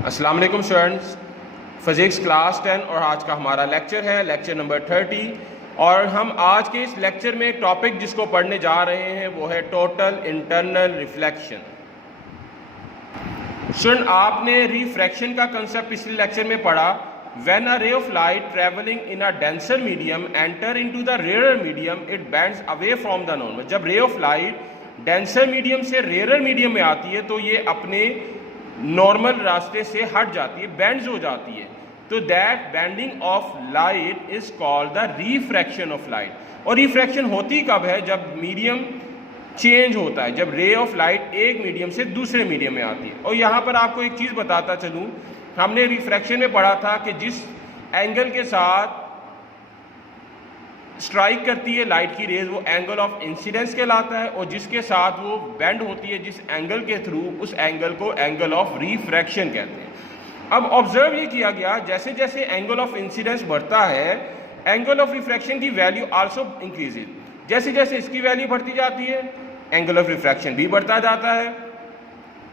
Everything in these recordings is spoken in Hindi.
अस्सलाम वालेकुम स्टूडेंट्स, फिज़िक्स क्लास 10 और आज का हमारा लेक्चर है लेक्चर नंबर 30। और हम आज के इस लेक्चर में एक टॉपिक जिसको पढ़ने जा रहे हैं वो है टोटल इंटरनल रिफ्लेक्शन। स्टूडेंट, आपने रिफ्रैक्शन का कंसेप्ट पिछले लेक्चर में पढ़ा। When a ray of light travelling in a denser medium enter into the rare medium it bends away from the normal. जब ray of light denser medium से रेयर मीडियम में आती है तो ये अपने नॉर्मल रास्ते से हट जाती है, बेंड्स हो जाती है। तो that bending of light is called the refraction of light. और रिफ्रैक्शन होती कब है? जब मीडियम चेंज होता है, जब रे ऑफ लाइट एक मीडियम से दूसरे मीडियम में आती है। और यहाँ पर आपको एक चीज़ बताता चलूँ, हमने रिफ्रैक्शन में पढ़ा था कि जिस एंगल के साथ स्ट्राइक करती है लाइट की रेज वो एंगल ऑफ इंसिडेंस कहलाता है, और जिसके साथ वो बेंड होती है जिस एंगल के थ्रू, उस एंगल को एंगल ऑफ रिफ्रैक्शन कहते हैं। अब ऑब्जर्व ये किया गया, जैसे जैसे एंगल ऑफ इंसिडेंस बढ़ता है एंगल ऑफ रिफ्रैक्शन की वैल्यू आल्सो इंक्रीजेज। जैसे जैसे इसकी वैल्यू बढ़ती जाती है एंगल ऑफ रिफ्रैक्शन भी बढ़ता जाता है।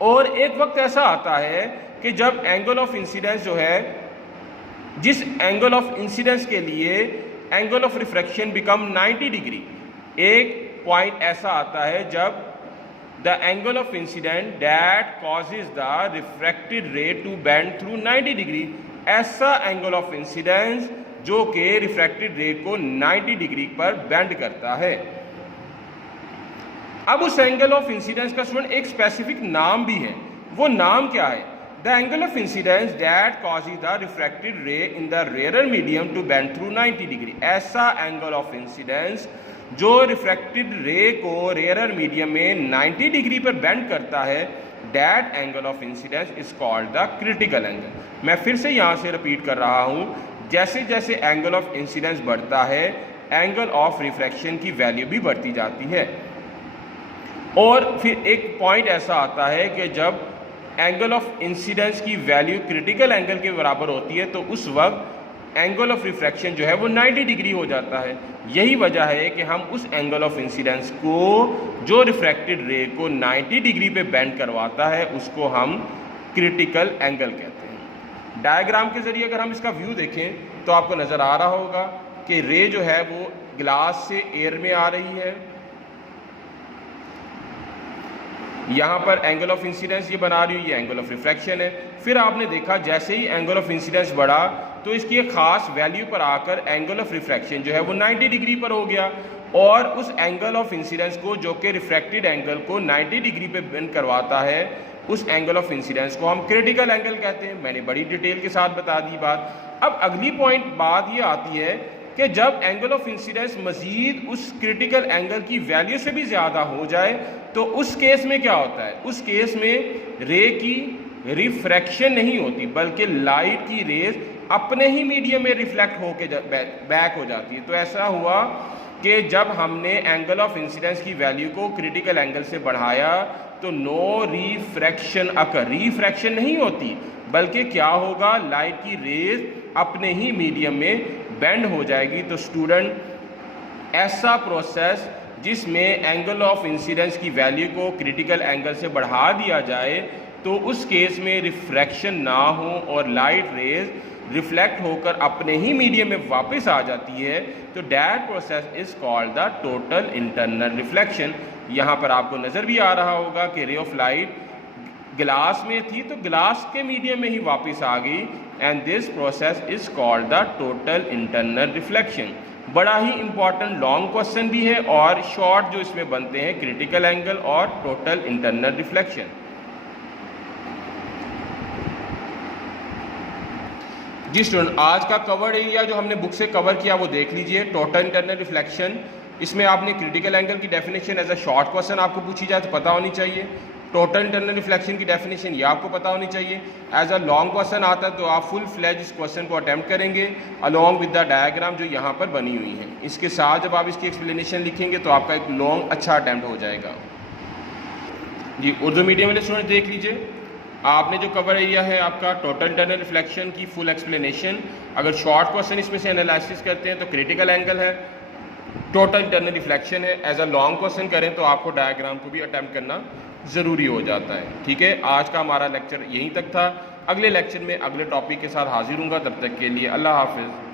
और एक वक्त ऐसा आता है कि जब एंगल ऑफ इंसिडेंस जो है, जिस एंगल ऑफ इंसिडेंस के लिए angle of refraction become 90 degree, एक पॉइंट ऐसा आता है जब the angle of incident that causes the refracted ray to bend through 90 degree, ऐसा एंगल ऑफ इंसिडेंस जो कि रिफ्रैक्टेड रे को 90 डिग्री पर बेंड करता है। अब उस एंगल ऑफ इंसिडेंस का स्टूडेंट एक स्पेसिफिक नाम भी है। वो नाम क्या है? The angle of incidence that causes the refracted ray in the rarer medium to bend through 90 degree। ऐसा एंगल ऑफ इंसिडेंस जो रिफ्रैक्टेड रे को रेयर मीडियम में 90 डिग्री पर बेंड करता है, that angle of incidence is called the critical angle. मैं फिर से यहाँ से रिपीट कर रहा हूँ, जैसे जैसे एंगल ऑफ इंसिडेंस बढ़ता है एंगल ऑफ रिफ्रैक्शन की वैल्यू भी बढ़ती जाती है। और फिर एक पॉइंट ऐसा आता है कि जब एंगल ऑफ इंसिडेंस की वैल्यू क्रिटिकल एंगल के बराबर होती है तो उस वक्त एंगल ऑफ रिफ्रैक्शन जो है वो 90 डिग्री हो जाता है। यही वजह है कि हम उस एंगल ऑफ इंसिडेंस को जो रिफ्रैक्टेड रे को 90 डिग्री पे बेंड करवाता है उसको हम क्रिटिकल एंगल कहते हैं। डायग्राम के जरिए अगर हम इसका व्यू देखें तो आपको नज़र आ रहा होगा कि रे जो है वो ग्लास से एयर में आ रही है। यहाँ पर एंगल ऑफ इंसिडेंस ये बना रही है, ये एंगल ऑफ रिफ्रैक्शन है। फिर आपने देखा जैसे ही एंगल ऑफ इंसिडेंस बढ़ा तो इसकी एक खास वैल्यू पर आकर एंगल ऑफ रिफ्रैक्शन जो है वो 90 डिग्री पर हो गया। और उस एंगल ऑफ इंसिडेंस को जो कि रिफ्रैक्टेड एंगल को 90 डिग्री पे बेंड करवाता है, उस एंगल ऑफ इंसिडेंस को हम क्रिटिकल एंगल कहते हैं। मैंने बड़ी डिटेल के साथ बता दी बात। अब अगली पॉइंट बात ये आती है कि जब एंगल ऑफ इंसिडेंस मजीद उस क्रिटिकल एंगल की वैल्यू से भी ज़्यादा हो जाए तो उस केस में क्या होता है? उस केस में रे की रिफ्रैक्शन नहीं होती बल्कि लाइट की रेज अपने ही मीडियम में रिफ्लेक्ट होके बैक हो जाती है। तो ऐसा हुआ कि जब हमने एंगल ऑफ इंसिडेंस की वैल्यू को क्रिटिकल एंगल से बढ़ाया तो नो रिफ्रैक्शन अकर, रिफ्रैक्शन नहीं होती बल्कि क्या होगा, लाइट की रेज अपने ही मीडियम में बेंड हो जाएगी। तो स्टूडेंट, ऐसा प्रोसेस जिसमें एंगल ऑफ इंसिडेंस की वैल्यू को क्रिटिकल एंगल से बढ़ा दिया जाए तो उस केस में रिफ्रैक्शन ना हो और लाइट रेज रिफ्लेक्ट होकर अपने ही मीडियम में वापस आ जाती है, तो that process is called the total internal reflection. यहाँ पर आपको नज़र भी आ रहा होगा कि रे ऑफ लाइट ग्लास में थी तो ग्लास के मीडियम में ही वापस आ गई, and this process is called the total internal reflection. बड़ा ही इंपॉर्टेंट लॉन्ग क्वेश्चन भी है और शॉर्ट जो इसमें बनते हैं क्रिटिकल एंगल और टोटल इंटरनल रिफ्लेक्शन। जी स्टूडेंट, आज का कवर एरिया जो हमने बुक से कवर किया वो देख लीजिए। टोटल इंटरनल रिफ्लेक्शन, इसमें आपने क्रिटिकल एंगल की definition as a short question आपको पूछी जाए तो पता होनी चाहिए। टोटल इंटरनल रिफ्लेक्शन की डेफिनेशन ये आपको पता होनी चाहिए। एज अ लॉन्ग क्वेश्चन आता है तो आप फुल फ्लेज इस क्वेश्चन को अटैम्प्ट करेंगे अलॉन्ग विद द डायग्राम जो यहाँ पर बनी हुई है। इसके साथ जब आप इसकी एक्सप्लेनेशन लिखेंगे तो आपका एक लॉन्ग अच्छा अटैम्प्ट हो जाएगा। जी उर्दू मीडियम वाले स्टूडेंट देख लीजिए, आपने जो कवर एरिया है आपका टोटल इंटरनल रिफ्लेक्शन की फुल एक्सप्लेनेशन, अगर शॉर्ट क्वेश्चन इसमें से एनालिसिस करते हैं तो क्रिटिकल एंगल है, टोटल इंटरनल रिफ्लेक्शन है। एज अ लॉन्ग क्वेश्चन करें तो आपको डायग्राम को भी अटैम्प्ट करना ज़रूरी हो जाता है। ठीक है, आज का हमारा लेक्चर यहीं तक था। अगले लेक्चर में अगले टॉपिक के साथ हाजिर हूँगा। तब तक के लिए अल्लाह हाफिज़।